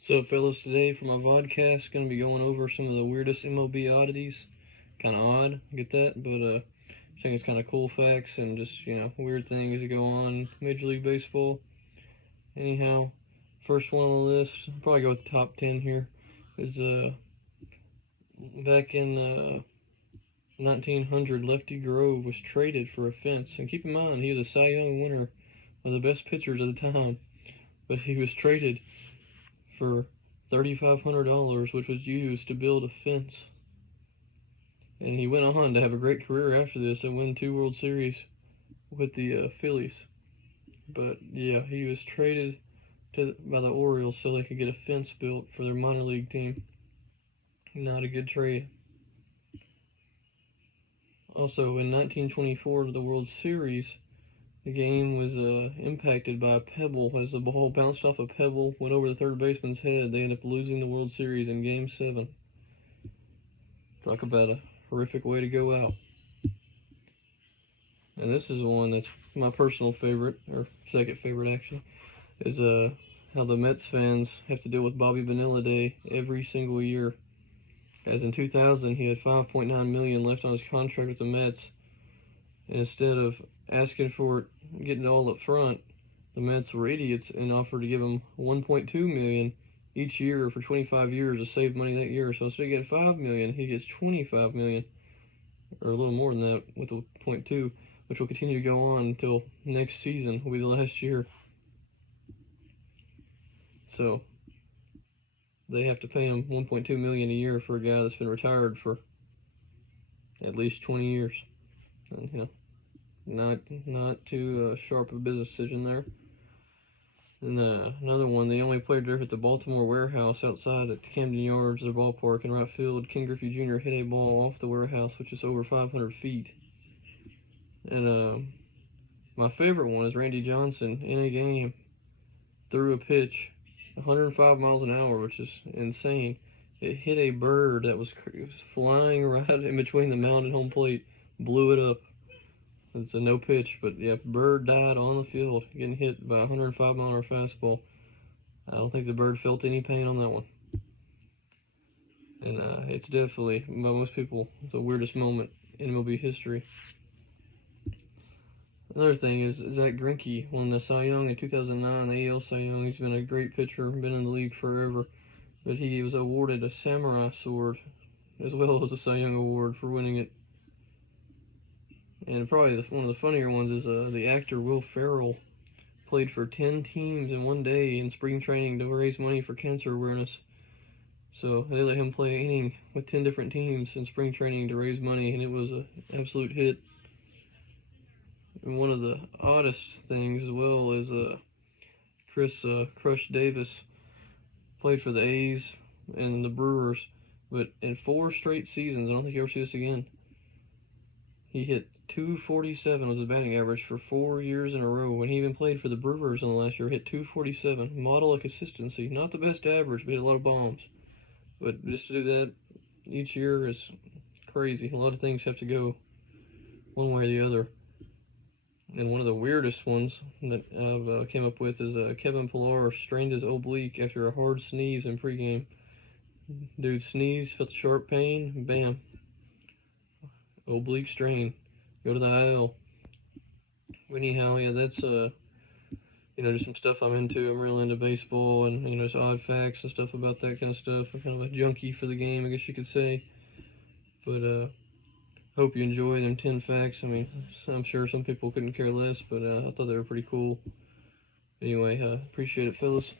What's up, fellas? Today for my vodcast, going to be going over some of the weirdest MLB oddities. Kind of odd, get that, but I think it's kind of cool facts and just, weird things that go on in Major League Baseball. Anyhow, first one on the list, I'll probably go with the top 10 here, is back in 1900, Lefty Grove was traded for a fence. And keep in mind, he was a Cy Young winner, one of the best pitchers at the time, but he was traded for $3,500, which was used to build a fence. And he went on to have a great career after this and win 2 World Series with the Phillies. But yeah, he was traded by the Orioles so they could get a fence built for their minor league team. Not a good trade. Also, in 1924, the World Series, the game was impacted by a pebble. As the ball bounced off a pebble, went over the third baseman's head, they ended up losing the World Series in Game 7. Talk about a horrific way to go out. And this is one that's my personal favorite, or second favorite actually, is how the Mets fans have to deal with Bobby Vanilla Day every single year. As in 2000, he had $5.9 million left on his contract with the Mets, and instead of asking for it, getting it all up front, the Mets were idiots and offered to give him $1.2 million each year for 25 years to save money that year. So instead of getting $5 million, he gets $25 million, or a little more than that with the .2, which will continue to go on until next season will be the last year. So they have to pay him $1.2 million a year for a guy that's been retired for at least 20 years. And, not too sharp a business decision there. And another one, they only played there at the Baltimore warehouse outside at Camden Yards, their ballpark, in right field. Ken Griffey Jr. hit a ball off the warehouse, which is over 500 feet. And my favorite one is Randy Johnson in a game threw a pitch 105 miles an hour, which is insane. It hit a bird that was flying right in between the mound and home plate, blew it up. It's a no pitch, but yeah, bird died on the field, getting hit by a 105-mile-an-hour fastball. I don't think the bird felt any pain on that one. And it's definitely, by most people, the weirdest moment in MLB history. Another thing is Zach Greinke won the Cy Young in 2009, the AL Cy Young. He's been a great pitcher, been in the league forever, but he was awarded a samurai sword as well as a Cy Young award for winning it. And probably one of the funnier ones is the actor Will Ferrell played for 10 teams in one day in spring training to raise money for cancer awareness. So they let him play an inning with 10 different teams in spring training to raise money, and it was an absolute hit. And one of the oddest things as well is Chris Crush Davis played for the A's and the Brewers, but in 4 straight seasons, I don't think you ever see this again, he hit .247 was his batting average for 4 years in a row. When he even played for the Brewers in the last year, hit .247. Model of consistency. Not the best average, but hit a lot of bombs. But just to do that each year is crazy. A lot of things have to go one way or the other. And one of the weirdest ones that I've came up with is Kevin Pillar strained his oblique after a hard sneeze in pregame. Dude sneezed, felt the sharp pain, bam. Oblique strain. Go to the IL. Anyhow, yeah, that's just some stuff I'm into. I'm real into baseball and just odd facts and stuff about that kind of stuff. I'm kind of a junkie for the game, I guess you could say. But hope you enjoy them 10 facts. I mean, I'm sure some people couldn't care less, but I thought they were pretty cool. Anyway, appreciate it, fellas.